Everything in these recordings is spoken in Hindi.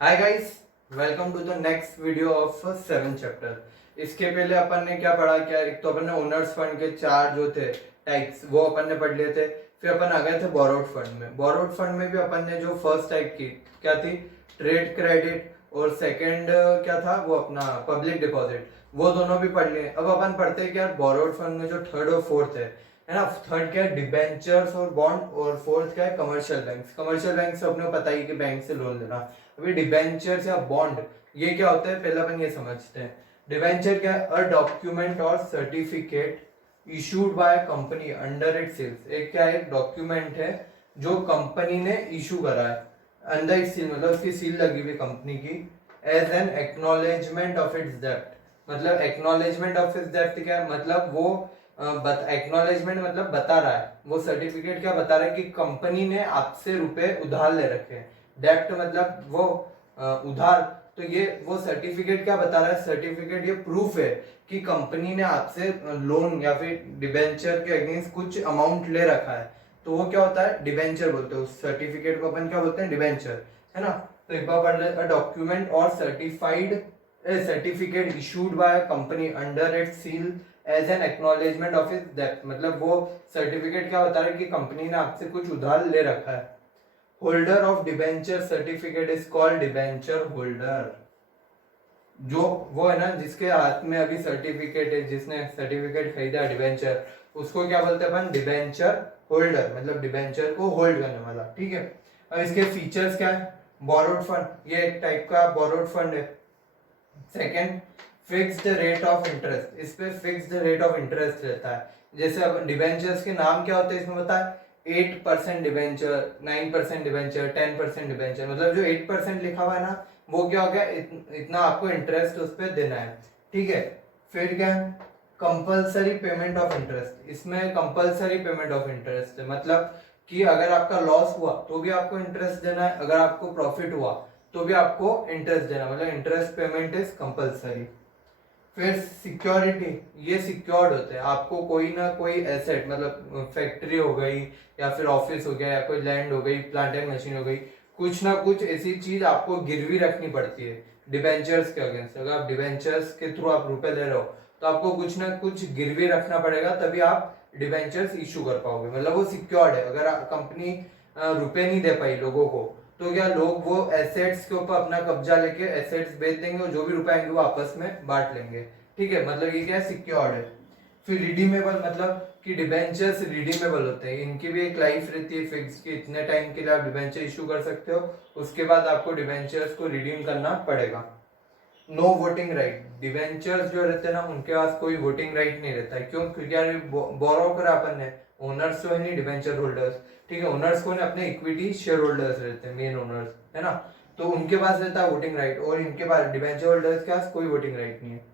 Hi guys, welcome to the next video of 7 chapter. इसके पहले अपन ने क्या पढ़ा, क्या एक तो अपन ने ओनर्स फंड के चार जो थे टाइप्स वो अपन ने पढ़ लिए थे। फिर अपन आ गए थे बोरोड फंड में। बोरोड फंड में भी अपन ने जो फर्स्ट टाइप की क्या थी, ट्रेड क्रेडिट, और सेकंड क्या था वो अपना पब्लिक डिपॉजिट, वो दोनों भी पढ़ लिए। अब अपन पढ़ते हैं कि यार बोरोड फंड में जो थर्ड और फोर्थ है ना। थर्ड क्या है, डिबेंचर्स और बॉन्ड, और फोर्थ क्या है, कमर्शियल बैंक्स। कमर्शियल बैंक से अपने को पता ही कि बैंक से लोन लेना। अभी डिबेंचर्स या बॉन्ड ये क्या होता है, पहले अपन ये समझते हैं। डिबेंचर क्या है, अ डॉक्यूमेंट और certificate issued by company under it seals. एक क्या है, डॉक्यूमेंट है जो कंपनी ने इशू करा है अंडर इट सील, मतलब उसकी सील लगी हुई कंपनी की, as an acknowledgement of its डेप्ट। मतलब एक्नॉलेजमेंट ऑफ इट्स डेप्ट क्या है, मतलब वो एक्नॉलेजमेंट मतलब बता रहा है, वो सर्टिफिकेट क्या बता रहा है कि कंपनी ने आपसे रुपए उधार ले रखे हैं। डेप्ट मतलब वो उधार। तो ये वो सर्टिफिकेट क्या बता रहा है, सर्टिफिकेट ये प्रूफ है कि कंपनी ने आपसे लोन या फिर डिबेंचर के अगेंस्ट कुछ अमाउंट ले रखा है। तो वो क्या होता है, डिबेंचर बोलते हैं उस सर्टिफिकेट को, अपन क्या बोलते हैं, डिबेंचर, है ना। तो एक बार पढ़ लेते हैं, डॉक्यूमेंट और certificate issued by company under it seal as an acknowledgement of its डेप्ट। मतलब वो सर्टिफिकेट क्या बता रहा है कि कंपनी ने आपसे कुछ उधार ले रखा है। Holder of debenture certificate is called debenture holder. जो वो है ना जिसके हाथ में अभी सर्टिफिकेट है, जिसने सर्टिफिकेट खरीदा डिबेंचर, उसको क्या बोलते हैं अपन, डिबेंचर होल्डर, मतलब डिबेंचर को होल्ड करने वाला। ठीक है। अब इसके फीचर्स क्या है, बोरोड फंड, ये एक टाइप का बोरोड फंड है। Second, fixed rate of interest, इस पे फिक्स्ड रेट ऑफ इंटरेस्ट रहता है। जैसे अब डिबेंचर्स के नाम क्या होते हैं इसमें बता है, 8% डिबेंचर, 9% डिबेंचर, 10% डिबेंचर। मतलब जो 8% लिखा हुआ है ना, वो क्या हो गया, इतना आपको इंटरेस्ट उस पर देना है। ठीक है। फिर क्या है, कंपल्सरी पेमेंट ऑफ इंटरेस्ट, इसमें कंपल्सरी पेमेंट ऑफ इंटरेस्ट है। मतलब कि अगर आपका लॉस हुआ तो भी आपको इंटरेस्ट देना है, अगर आपको प्रॉफिट हुआ तो भी आपको इंटरेस्ट देना, मतलब इंटरेस्ट पेमेंट इज कंपलसरी। फिर सिक्योरिटी, ये सिक्योर्ड होते हैं, आपको कोई ना कोई एसेट, मतलब फैक्ट्री हो गई या फिर ऑफिस हो गया या कोई लैंड हो गई, प्लांट एंड मशीन हो गई, कुछ ना कुछ ऐसी चीज आपको गिरवी रखनी पड़ती है डिबेंचर्स के अगेंस्ट। अगर आप डिबेंचर्स के थ्रू आप रुपए ले रहे हो तो आपको कुछ ना कुछ गिरवी रखना पड़ेगा, तभी आप डिबेंचर्स इशू कर पाओगे। मतलब वो सिक्योर्ड है। अगर कंपनी रुपए नहीं दे पाई लोगों को, तो क्या लोग वो एसेट्स के ऊपर अपना कब्जा लेके एसेट्स बेच देंगे और जो भी रुपए आएंगे वो आपस में बांट लेंगे। ठीक है, मतलब ये क्या है, सिक्योर्ड है। फिर रिडीमेबल, मतलब कि डिबेंचर्स रिडीमेबल होते हैं, इनकी भी एक लाइफ रहती है फिक्स कि इतने टाइम के लिए आप डिबेंचर इशू कर सकते हो, उसके बाद आपको डिबेंचर्स को रिडीम करना पड़ेगा। नो वोटिंग राइट, डिबेंचर्स जो रहते हैं ना उनके पास कोई वोटिंग राइट नहीं रहता है। क्यों? क्योंकि यार बोरो करा अपन ने, ओनर्स तो है नहीं डिबेंचर होल्डर्स। ठीक है, ओनर्स को अपने इक्विटी शेयर होल्डर्स रहते हैं, मेन ओनर्स, है ना। तो उनके पास रहता है वोटिंग राइट, और इनके पास डिबेंचर होल्डर्स के पास कोई वोटिंग राइट नहीं है।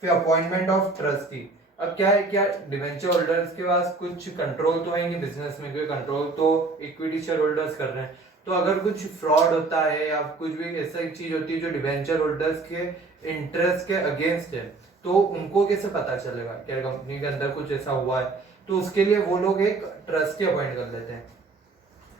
फिर अपॉइंटमेंट ऑफ ट्रस्टी, अब क्या है, क्या डिबेंचर होल्डर्स के पास कुछ कंट्रोल तो है नहीं बिजनेस में, कोई कंट्रोल तो इक्विटी शेयर होल्डर्स कर रहे हैं। तो अगर कुछ फ्रॉड होता है या कुछ भी ऐसा चीज होती है जो डिबेंचर होल्डर्स के इंटरेस्ट के अगेंस्ट है, तो उनको कैसे पता चलेगा क्या कंपनी के अंदर कुछ ऐसा हुआ है। तो उसके लिए वो लोग एक ट्रस्टी अपॉइंट कर लेते हैं।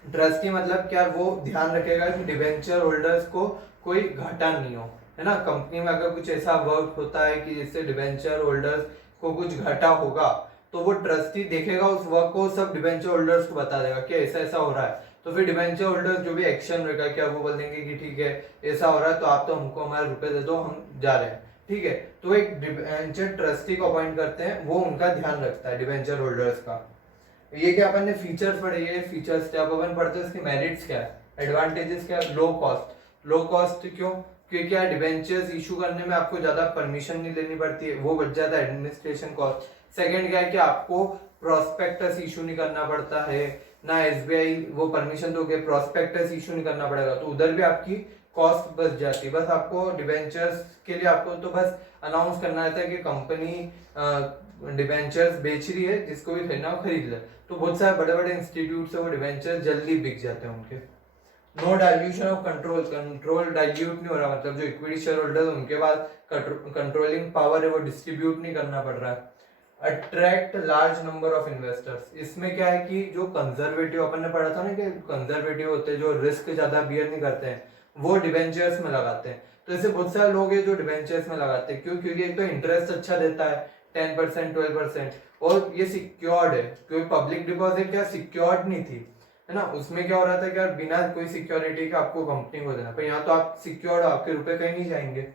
ट्रस्टी मतलब क्या, वो ध्यान रखेगा कि डिबेंचर होल्डर्स को कोई घाटा नहीं हो, है ना। कंपनी में अगर कुछ ऐसा वर्क होता है कि जिससे डिबेंचर होल्डर्स को कुछ घाटा होगा, तो वो ट्रस्टी देखेगा उस वर्क को, सब डिबेंचर होल्डर्स को बता देगा कि ऐसा ऐसा हो रहा है। तो फिर डिबेंचर होल्डर्स जो भी एक्शन रहेगा, क्या वो बोल देंगे कि ठीक है ऐसा हो रहा है, तो आप तो हमको हमारे रुपए दे दो, हम जा रहे हैं। ठीक है, तो एक डिबेंचर ट्रस्टी को अपॉइंट करते हैं, वो उनका ध्यान रखता है डिबेंचर होल्डर्स का। ये क्या अपन ने फीचर्स पढ़े, ये फीचर्स क्या अपन पढ़ते हैं, इसके मेरिट्स क्या है, एडवांटेजेस क्या है। लो कॉस्ट, लो कॉस्ट क्यों? क्योंकि क्या, डिबेंचर्स इशू करने में आपको ज्यादा परमिशन नहीं लेनी पड़ती है, वो बच जाता है एडमिनिस्ट्रेशन कॉस्ट। सेकंड क्या है कि आपको प्रोस्पेक्टस इशू नहीं करना पड़ता है ना, एसबीआई वो परमिशन दोगे, प्रोस्पेक्टस इशू नहीं करना पड़ेगा, तो उधर भी आपकी कॉस्ट बच जाती है। बस आपको डिबेंचर्स के लिए आपको तो बस अनाउंस करना रहता है कि कंपनी डिबेंचर्स बेच रही है, जिसको भी खरीदना हो खरीद ले। तो बहुत सारे बड़े बड़े इंस्टीट्यूट से वो डिबेंचर जल्दी बिक जाते हैं उनके। No dilution of control, control dilute नहीं हो रहा, मतलब जो इक्विटी शेयर होल्डर उनके पास कंट्रोलिंग पावर है वो डिस्ट्रीब्यूट नहीं करना पड़ रहा है। Attract large number of investors, इसमें क्या है कि जो कंजर्वेटिव अपन ने पढ़ा था ना, कि कंजर्वेटिव होते हैं जो रिस्क ज्यादा बियर नहीं करते हैं, वो डिबेंचर्स में लगाते हैं। तो ऐसे बहुत सारे लोग हैं जो डिबेंचर्स में लगाते हैं, क्यों? क्योंकि एक तो इंटरेस्ट अच्छा देता है 10% 12%, और ये सिक्योर्ड है, क्योंकि पब्लिक डिपॉजिट क्या सिक्योर्ड नहीं थी, है ना। उसमें क्या हो रहा था कि यार बिना कोई सिक्योरिटी का आपको कंपनी को देना, पर यहाँ तो आप सिक्योर्ड हो, आपके रुपए कहीं नहीं जाएंगे।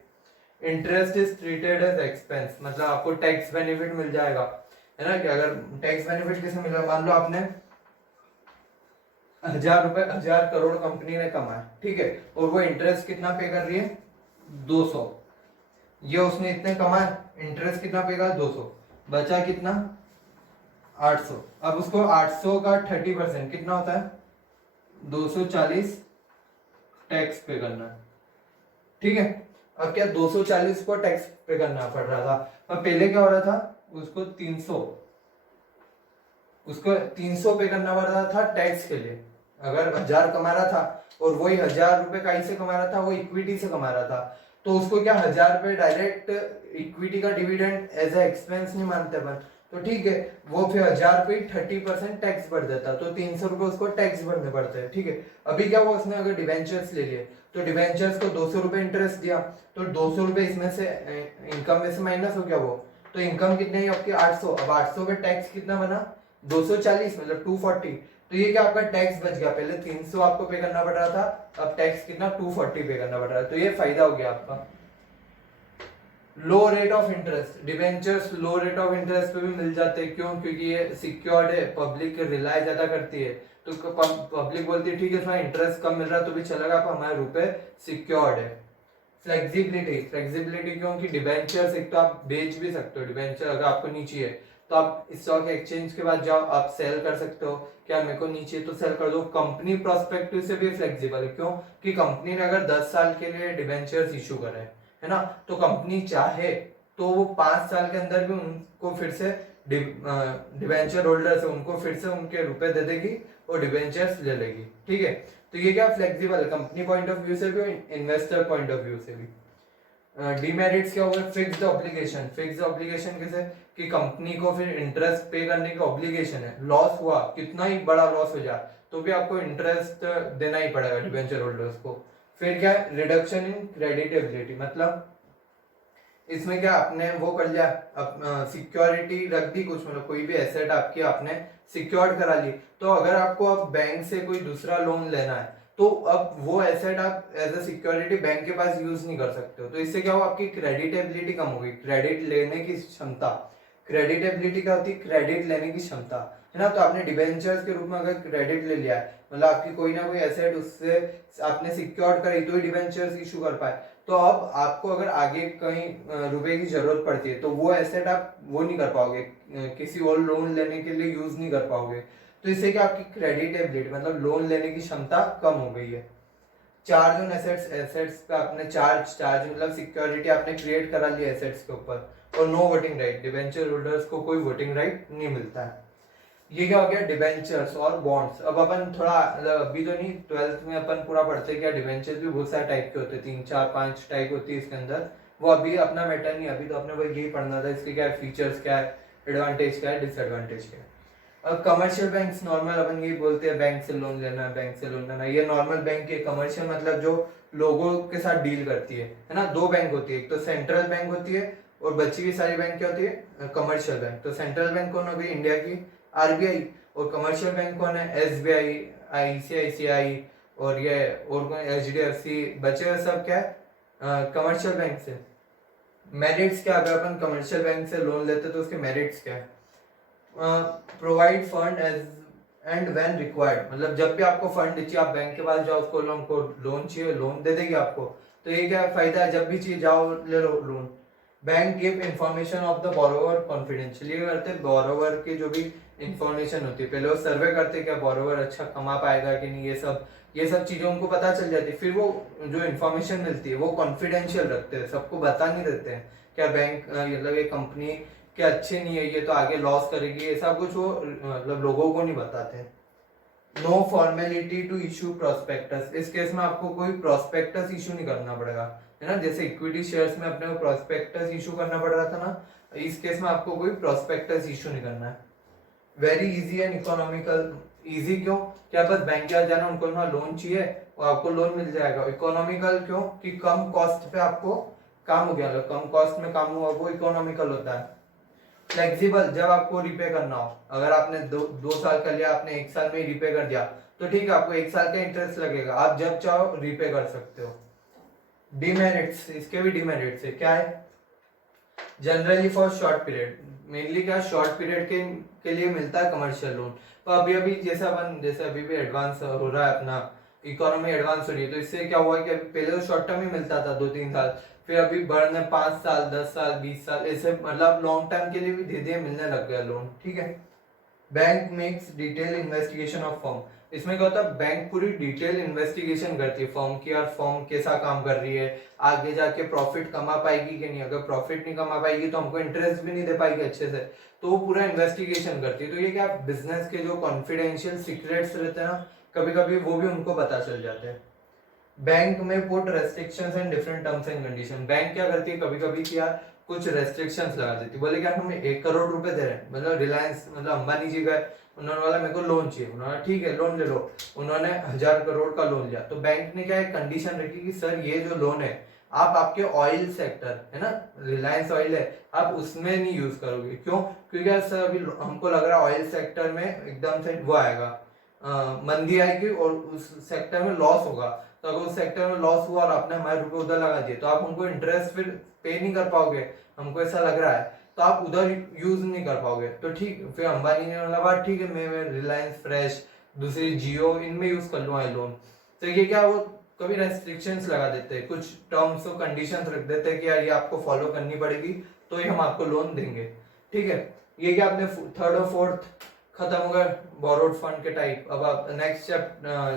Interest is treated as expense, मतलब आपको टैक्स बेनिफिट मिल जाएगा, है ना। कि अगर टैक्स बेनिफिट कैसे मिलेगा, मान लो आपने 1000 करोड़ कंपनी ने कमाया, ठीक है, और वो इंटरेस्ट कितना पे कर रही है 200, ये उसने इतने कमाए, इंटरेस्ट कितना पेगा 200, बचा कितना 800। अब उसको 800 का 30% कितना होता है 240 टैक्स पे करना है, ठीक है। अब क्या 240 को टैक्स पे करना पड़ रहा था, पर पहले क्या हो रहा था उसको 300 पे करना पड़ रहा था टैक्स के लिए। अगर 1000 कमा रहा था और वही 1000 रुपए कहीं से कमा रहा था, वो इक्विटी से कमा रहा था, तो उसको क्या 1000 रुपए डायरेक्ट इक्विटी का डिविडेंड एज ए एक्सपेंस नहीं मानते अपन, तो ठीक है, वो फिर 1000 रुपए 30% टैक्स भर देता, तो 300 रुपए उसको टैक्स भरने पड़ते हैं, ठीक है। अभी क्या हुआ, उसने अगर डिवेंचर्स ले लिए, तो डिवेंचर्स को 200 रुपए इंटरेस्ट दिया, तो 200 रुपए इसमें से इनकम में से माइनस हो गया वो, तो इनकम कितनी है आपकी 800, अब 800 पे टैक्स कितना बना 240, मतलब 240, तो ये क्या आपका टैक्स बच गया, पहले 300 आपको पे करना पड़ रहा था, अब टैक्स कितना 240 पे करना पड़ रहा है, तो ये फायदा हो गया आपका। Low rate of interest, debentures low rate of interest पे भी मिल जाते हैं, क्यों? क्योंकि ये सिक्योर्ड है, पब्लिक रिलाय ज्यादा करती है, तो पब्लिक बोलती है ठीक है थोड़ा इंटरेस्ट कम मिल रहा है तो भी चलेगा, पर हमारे रुपए सिक्योर्ड है। फ्लेक्सिबिलिटी क्योंकि डिवेंचर्स एक तो आप बेच भी सकते हो, डिवेंचर अगर आपको नहीं चाहिए तो आप स्टॉक एक्सचेंज के बाद जाओ आप सेल कर सकते हो, क्या मेरे को नहीं चाहिए तो सेल कर दो। कंपनी प्रोस्पेक्टिव से भी फ्लेक्सिबल है, क्यों? कि कंपनी ने अगर 10 साल के लिए डिवेंचर्स इशू करे, है ना, तो कंपनी चाहे तो वो 5 साल के अंदर भी उनको फिर से डिवेंचर होल्डर से उनको फिर से उनके रुपए दे देगी और डिवेंचर्स ले लेगी, ठीक है। तो ये क्या फ्लेक्सिबल है कंपनी पॉइंट ऑफ व्यू से भी, इन्वेस्टर पॉइंट ऑफ व्यू से भी। डीमेरिट्स क्या होगा, फिक्स्ड ऑब्लिगेशन। फिक्स्ड ऑब्लिगेशन कैसे, कि कंपनी को फिर इंटरेस्ट पे करने की ऑब्लिगेशन है, लॉस हुआ कितना ही बड़ा लॉस हो जाए तो भी आपको इंटरेस्ट देना ही पड़ेगा डिवेंचर होल्डर्स को। फिर क्या, रिडक्शन इन क्रेडिटेबिलिटी, मतलब इसमें क्या आपने वो कर लिया, सिक्योरिटी रख दी कुछ, मतलब कोई भी एसेट आपकी आपने सिक्योर्ड करा ली, तो अगर आपको अब बैंक से कोई दूसरा लोन लेना है तो अब वो एसेट आप एज अ सिक्योरिटी बैंक के पास यूज नहीं कर सकते हो, तो इससे क्या हो आपकी क्रेडिटेबिलिटी कम होगी, क्रेडिट लेने की क्षमता। क्रेडिटेबिलिटी क्या होती है, क्रेडिट लेने की क्षमता, है ना। तो आपने डिबेंचर्स के रूप में अगर क्रेडिट ले लिया है, मतलब आपकी कोई ना कोई एसेट उससे आपने सिक्योर्ड करी तो ही डिबेंचर्स इशू कर पाए, तो अब आपको अगर आगे कहीं रुपए की जरूरत पड़ती है तो वो एसेट आप वो नहीं कर पाओगे, किसी और लोन लेने के लिए यूज नहीं कर पाओगे, तो इससे क्या आपकी क्रेडिटेबिलिटी मतलब लोन लेने की क्षमता कम हो गई है। चार्ज ऑन एसेट्स, एसेट्स पे आपने चार्ज मतलब सिक्योरिटी आपने क्रिएट करा लिया एसेट्स के ऊपर, और no voting right, debenture holders को कोई वोटिंग राइट नहीं मिलता है। ये क्या हो गया डिबेंचर्स और बॉन्ड्स। अब अपन थोड़ा अभी तो नहीं, 12th में अपन पूरा पढ़ते क्या डिबेंचर्स भी बहुत सारे टाइप के होते हैं, 3 4 5 टाइप होती है इसके अंदर, वो अभी अपना मैटर नहीं, अभी तो अपने वही यही पढ़ना था इसके क्या फीचर्स क्या है, एडवांटेज क्या है, डिसएडवांटेज क्या है। अब कमर्शियल बैंक्स नॉर्मल अपन यही बोलते हैं बैंक से लोन लेना, बैंक से लोन लेना, ये नॉर्मल बैंक है। कमर्शियल मतलब जो लोगों के साथ डील करती है ना। 2 बैंक होती है, एक तो सेंट्रल बैंक होती है और बची हुई सारी बैंक क्या होती है कमर्शियल बैंक। तो सेंट्रल बैंक कौन हो गई इंडिया की आरबीआई, और कमर्शियल बैंक कौन है एसबीआई, आईसीआईसीआई और ये और कौन एचडीएफसी, बचे हुए सब क्या है कमर्शियल बैंक से। मेरिट्स क्या, अगर अपन कमर्शियल बैंक से लोन लेते तो उसके मेरिट्स क्या है, provide fund as and when required, मतलब जब भी आपको फंड चाहिए आप बैंक के पास जाओ, उसको लोन चाहिए लोन दे देगी आपको, तो ये क्या फायदा है, जब भी चाहिए जाओ ले लो loan. Bank give information of the borrower confidentially करते, बोरोवर की जो भी इंफॉर्मेशन होती है पहले वो सर्वे करते क्या बोरोवर अच्छा कमा पाएगा कि नहीं, ये सब चीजें उनको पता चल जाती है, फिर वो जो इन्फॉर्मेशन मिलती है वो कॉन्फिडेंशियल रखते हैं, सबको बता नहीं देते हैं क्या बैंक मतलब ये कंपनी के अच्छे नहीं है, ये तो आगे लॉस करेगी, ये सब कुछ वो मतलब लोगों को नहीं बताते। No formality to issue prospectus, इस केस में आपको कोई प्रोस्पेक्टस इशू नहीं करना पड़ेगा, है ना। जैसे इक्विटी शेयर्स में अपने को प्रोस्पेक्टस इशू करना पड़ रहा था ना, इस केस में आपको कोई प्रोस्पेक्टस इशू नहीं करना है। Very easy and economical, easy क्यों, क्या बस बैंक के पास जाना उनको ना लोन चाहिए वो आपको लोन मिल जाएगा। इकोनॉमिकल क्यों कि कम कॉस्ट पे आपको काम हो गया, कम कॉस्ट में काम हुआ, वो इकोनॉमिकल होता है। फ्लेक्सिबल, जब आपको रिपे करना हो, अगर आपने दो साल कर लिया, आपने एक साल में ही रिपे कर दिया तो ठीक है, आपको एक साल का इंटरेस्ट लगेगा, आप जब चाहो रिपे कर सकते हो। डिमेरिट्स, इसके भी डिमेरिट्स है, क्या है? Generally for short period, mainly क्या शॉर्ट पीरियड के लिए मिलता है कमर्शियल लोन। तो अभी अभी जैसे अभी भी एडवांस हो रहा है, अपना इकोनॉमी एडवांस हो रही है, तो इससे क्या हुआ कि अभी पहले तो शॉर्ट टर्म ही मिलता था 2-3 साल, फिर अभी बढ़ने 5 साल, 10 साल, 20 साल, ऐसे मतलब लॉन्ग टर्म के लिए भी धीरे धीरे मिलने लग गया लोन, ठीक है। Bank makes detail investigation of firm, इसमें क्या होता है, बैंक पूरी डिटेल इन्वेस्टिगेशन करती है फर्म की, यार फर्म कैसा काम कर रही है, आगे जाके प्रॉफिट कमा पाएगी कि नहीं, अगर प्रॉफिट नहीं कमा पाएगी तो हमको इंटरेस्ट भी नहीं दे पाएगी अच्छे से, तो वो पूरा इन्वेस्टिगेशन करती है। तो ये क्या, बिजनेस के जो कॉन्फिडेंशियल सीक्रेट्स रहते हैं ना, कभी कभी वो भी उनको पता चल जाते हैं। बैंक में put restrictions and different terms and condition, bank क्या करती है कभी कभी कि यार कुछ रेस्ट्रिक्शंस लगा देती है, बोले कि यार हमें 1 करोड़ रुपए दे रहे हैं, मतलब रिलायंस, मतलब अंबानी जी गए, उन्होंने बोला मेरे को लोन चाहिए, उन्होंने ठीक है लोन ले लो, उन्होंने 1000 करोड़ का लोन लिया, तो बैंक ने क्या एक कंडीशन रखी कि सर ये जो लोन है आप आपके ऑयल सेक्टर है ना, रिलायंस ऑयल है, आप उसमें नहीं यूज करोगे। क्यों? क्योंकि यार सर अभी हमको लग रहा है ऑयल सेक्टर में एकदम से वो आएगा, मंदी आएगी और उस सेक्टर में लॉस होगा, तो अगर उस सेक्टर में लॉस हुआ और आपने हमारे रुपए उधर लगा दिए तो आप हमको इंटरेस्ट फिर पे नहीं कर पाओगे, हमको ऐसा लग रहा है, तो आप उधर यूज नहीं कर पाओगे। तो ठीक, फिर अंबानी ने बोला बात ठीक है, मैं रिलायंस फ्रेश, दूसरी जियो, इनमें यूज कर लूँ आई लोन। तो ये क्या, वो कभी रेस्ट्रिक्शंस लगा देते हैं, कुछ टर्म्स और कंडीशंस रख देते हैं कि यार ये आपको फॉलो करनी पड़ेगी तो ही हम आपको लोन देंगे, ठीक है। ये क्या, आपने थर्ड और फोर्थ खत्म हो गया बोरोड फंड के टाइप। अब आप नेक्स्ट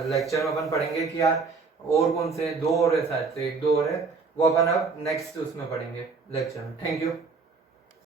लेक्चर में अपन पढ़ेंगे कि यार और कौन से 2 और है, शायद से 1-2 और है, वो अपन अब नेक्स्ट उसमें पढ़ेंगे लेक्चर में। Thank you.